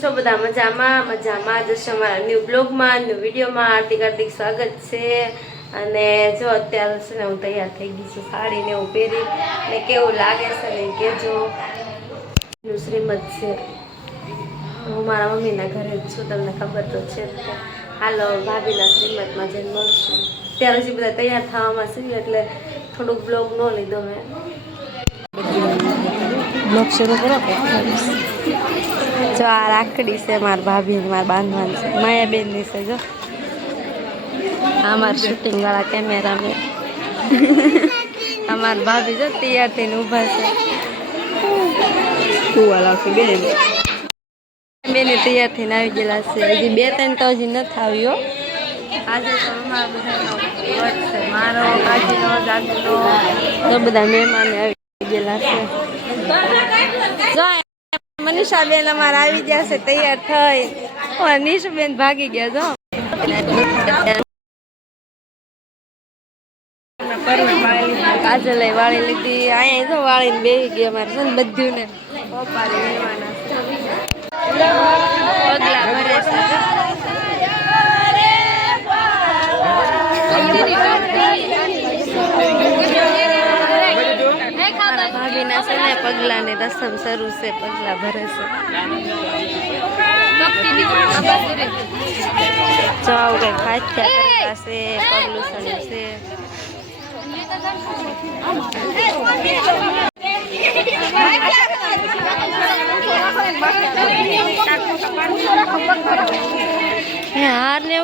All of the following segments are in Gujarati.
છો બધા મજામાં જશો અમારા ન્યૂ બ્લોગમાં ન્યૂ વિડીયોમાં હાર્દિક સ્વાગત છે। અને જો અત્યારે છે ને હું તૈયાર થઈ ગઈ છું, સાડી ને એવું પહેરી ને કેવું લાગે છે ને કેજો। શ્રીમદ છે, હું મારા મમ્મીના ઘરે જ છું, તમને ખબર તો છે જ। હાલો ભાભીના શ્રીમદમાં જઈને મળશું। ત્યારે હજી બધા તૈયાર થવામાં છે એટલે થોડુંક બ્લોગ ન લીધો મેં। બ્લોગ શરૂ કરો। જો આ રાખડી છે મારા ભાભી મારા બાંધવાની છે, માયાબેનની છે। જો આ મારા શૂટિંગ વાળા કેમેરામેન અમારા ભાભી જો તૈયાર થઈને ઊભા છે। બેને તૈયાર થઈને આવી ગયેલા છે, હજી 2-3 તો હજી નથી આવ્યો। આજે તો અમારા બધાનો વટ છે, મારો કાજીનો જાગનો તો બધા મહેમાન આવી ગયેલા છે। જો મનીષાબેન અમારા આવી ગયા છે તૈયાર થઈ, નિશુબેન ભાગી ગયા। જો કાજલ વાળી લીધી, અહીંયા જો વાળીને બેસી ગઈ અમારે છે ને બધું ને પપ્પાને મહેમાન પગલા ભરે છે। ભાભીના છે ને પગલા ની રસમ શરૂ છે, પગલા ભરે છે। જાવ કઈ ફાત્યા કરેલા છે, પગલું સણ્યું છે। હાર ને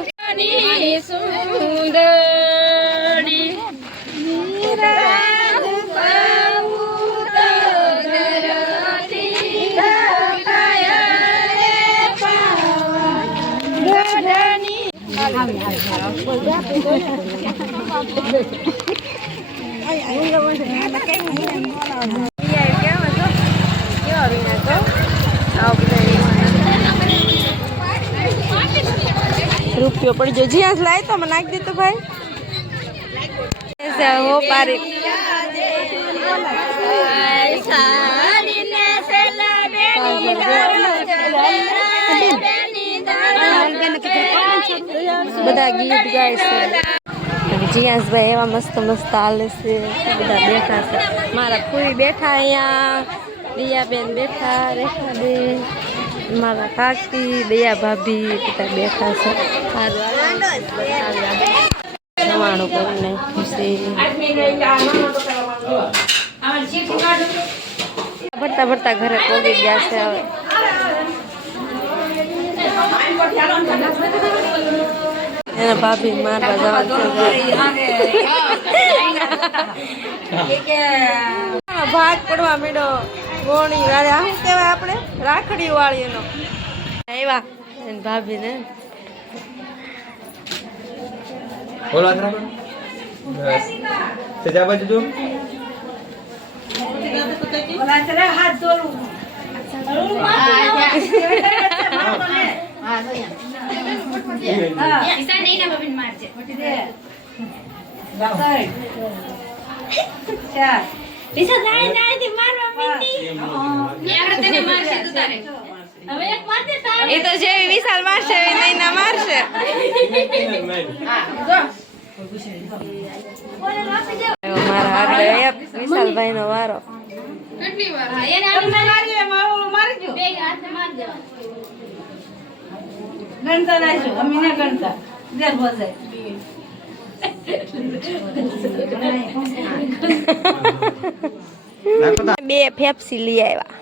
રૂપિયો પડી ગયો। જ્યાં લાય તો મને નાખી દીધું ભાઈ હો પારી બધા ગીત ગાય છે। જીયાસભાઈ એવા મસ્ત મસ્ત હાલે છે, બધા બેઠા છે। મારા ફૂઈ બેઠા અહીંયા, દિયાબેન બેઠા, રેખાબેન, મારા કાકી, દયા ભાભી બધા બેઠા છે। જમાણું કરી નાખ્યું છે, ભરતા ભરતા ઘરે પહોંચી ગયા છે। હવે એના ભાભી મારવા જવાનું છે, ભાગ પડવા માંડ્યો। ગોણી વાળે શું કહેવાય આપણે, રાખડી વાળી એનો આવ્યા ભાભી ને એ તો જેવી વિશાલ મારશે એવી નૈના મારશે। મારા આગળ વિશાલભાઈ નો વારો। બે ફેફસી લઈ આવ્યા।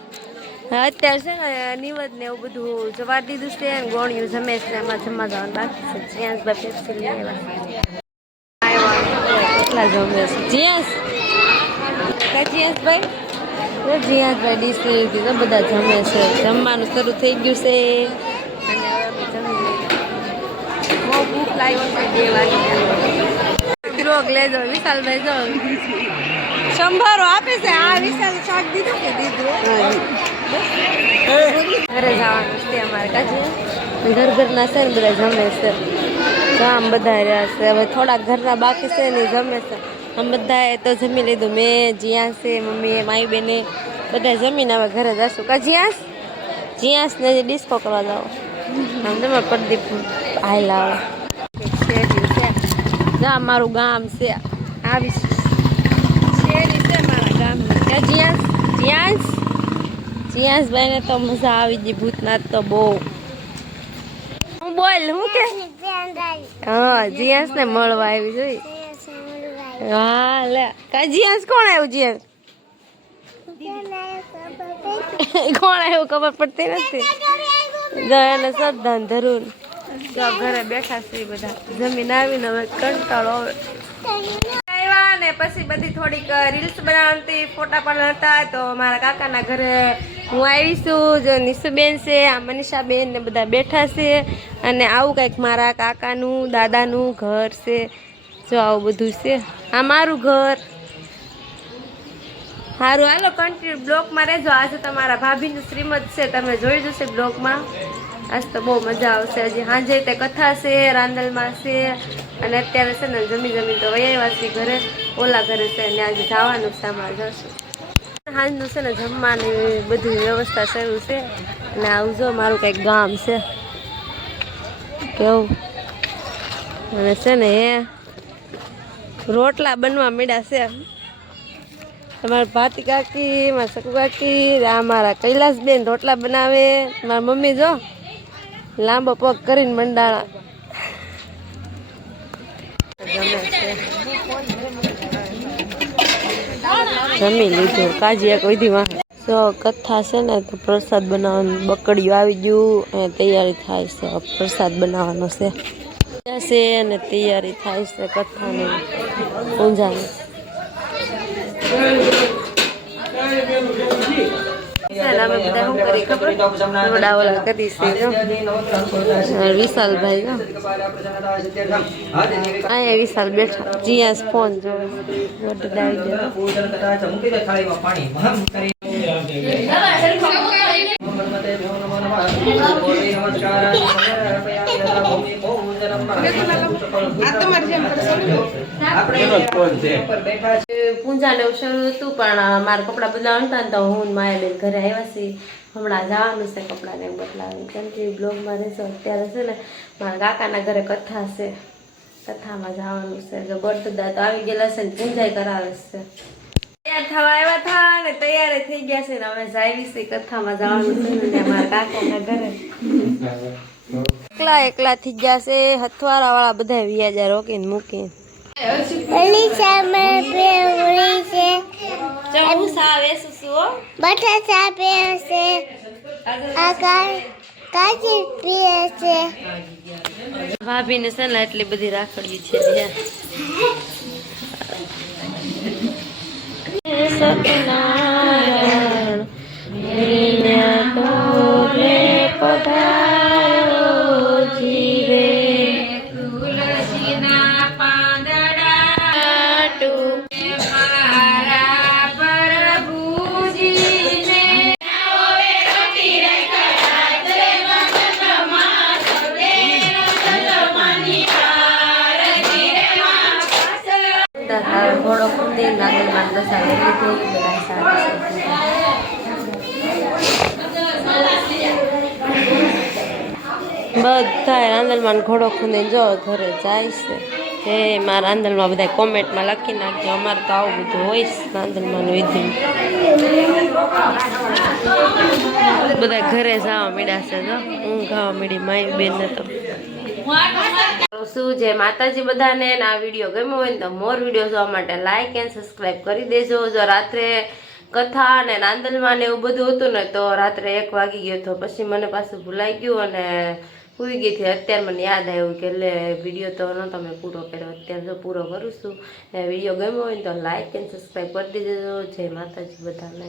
અત્યારે છે ને નિવદ ને એવું બધું જવા દીધું છે, ગોળિયું જમે છે, એમાં જમવા જવાનું બાકી છે। જ્યાંસભાઈ ફેફસી લઈ આવ્યા, કેટલા જમે છે જીયાસભાઈ ડીશ લઈ લીધી તો બધા જમે છે। જમવાનું શરૂ થઈ ગયું છે અને બહુ ભૂખ લાગી છે। 2 વાગે રોગ લેજો વિશાલભાઈ, જો સંભારો આપે છે। આ વિશાલ શાક દીધું કે દીધું, ઘરે જવાનું છે અમારે કાજે, ઘરના છે ને બધા જમે છે। આમ બધા રહ્યા છે, હવે થોડાક ઘરના બાકી છે ને જમે છે। આમ બધાએ તો જમી લીધું, મેં, જીયાસ છે, મમ્મીએ, માઈ બેને બધા જમીને હવે ઘરે જશું। કા જીયાસ જીયાસ ને ડિસ્કો કરવા જાવ આમ તમે પ્રદીપ હાલ આવે જા મારું ગામ છે આવી શેરી છે મારા ગામની ક્યાં જીયાસ ભાઈ ને તો મજા આવી ગઈ ભૂતનાથ તો બહુ હું બોલ હું કે હા જીયાસ ને મળવા આવી જોઈ હા લે કા જીયાસ કોણ આવ્યું જીયાસ કોણ આવ્યું ખબર પડતી નથી જો એને શ્રદ્ધાન ધરું તો ઘરે બેઠા છે બધા જમીન આવીને હવે કંટાળો આવે આવ્યા ને પછી બધી થોડીક રીલ્સ બનાવતી ફોટા પણ હતા તો મારા કાકાના ઘરે હું આવીશું જો નિશુબેન છે આ મનીષાબેન ને બધા બેઠા છે અને આવું કંઈક મારા કાકાનું દાદાનું ઘર છે જો આવું બધું છે આ મારું ઘર સારું હાલો કન્ટિન્યુ બ્લોગમાં રહેજો આજે તમારા ભાભીનું શ્રીમદ છે તમે જોઈ જશે બ્લોગમાં આજ તો બહુ મજા આવશે હજી સાંજે તે કથા છે રાંદલમાં છે અને અત્યારે છે ને જમી તો વયાવાસી ઘરે ઓલા ઘરે છે ને આજે જવાનું છે અમારે જશું સાંજનું છે ને જમવાની બધી વ્યવસ્થા શરૂ છે અને આવજો મારું કંઈક ગામ છે કેવું અને છે ને એ રોટલા બનવા માંડ્યા છે તમારા ભાતી કાકી મારા શકુ કાકી આ મારા કૈલાસબેન રોટલા બનાવે મારા મમ્મી જો લાંબો પગ કરીને મંડાણા જમી લીધું કાજી એક વિધિમાં તો કથા છે ને તો પ્રસાદ બનાવવાનું બકડીયું આવી ગયું અને તૈયારી થાય છે પ્રસાદ બનાવવાનો છે અને તૈયારી થાય છે કથાની ઊંઝાની અમે બધા શું કરી ખબર ઓલા કરી વિશાલભાઈ અહીંયા વિશાલ બેઠા જીયાસ ફોન જો પૂજા ને એવું શરૂ હતું પણ મારા કપડા બદલાવા હતા ને તો હું માયાબેન ઘરે આવ્યા છીએ હમણાં જવાનું છે કપડા ને બદલાવી કેમ કે બ્લોગમાં રહેશો અત્યારે છે ને મારા કાકાના ઘરે કથા છે કથામાં જવાનું છે જો બર્થદા તો આવી ગયેલા છે ને પૂજાઈ કરાવે છે તૈયાર થવા આવ્યા હતા ને તૈયાર થઈ ગયા છે ને હવે જાવી છે કથામાં જવાનું છે ને મારા કાકાના ઘરે એકલા થઈ ગયા છે હથવારા વાળા બધા વ્યાજા રોકીને મૂકીને ભાભી ને છે ને એટલી બધી રાખડી છે ઘોડો ખુંદી નાગલમાં પ્રસાદ લીધો બધા રાંદલમાં ઘોડો ખુંદીને જો ઘરે જાય છે કે મારા રાંદલમાં બધા કોમેન્ટમાં લખી નાખજો અમારે તો આવું બધું હોય છે રાંદલમાં વિધિ બધા ઘરે જવા માંડ્યા છે જો હું ગાવા માંડી મારી બેન ને તો શું છે માતાજી બધાને આ વિડીયો ગમ્યો હોય ને તો મોર વિડીયો જોવા માટે લાઈક એન્ડ સબસ્ક્રાઈબ કરી દેજો જો રાત્રે કથા અને રાંદલમાં ને એવું બધું હતું ને તો રાત્રે 1 વાગી ગયો તો પછી મને પાછું ભૂલાઈ ગયું અને સુઈ ગઈ હતી અત્યારે મને યાદ આવ્યું કે એટલે વિડીયો તો નહોતો મેં પૂરો કર્યો અત્યારે જો પૂરો કરું છું વિડીયો ગમ્યો હોય ને તો લાઈક એન્ડ સબસ્ક્રાઈબ કરી દેજો જય માતાજી બધાને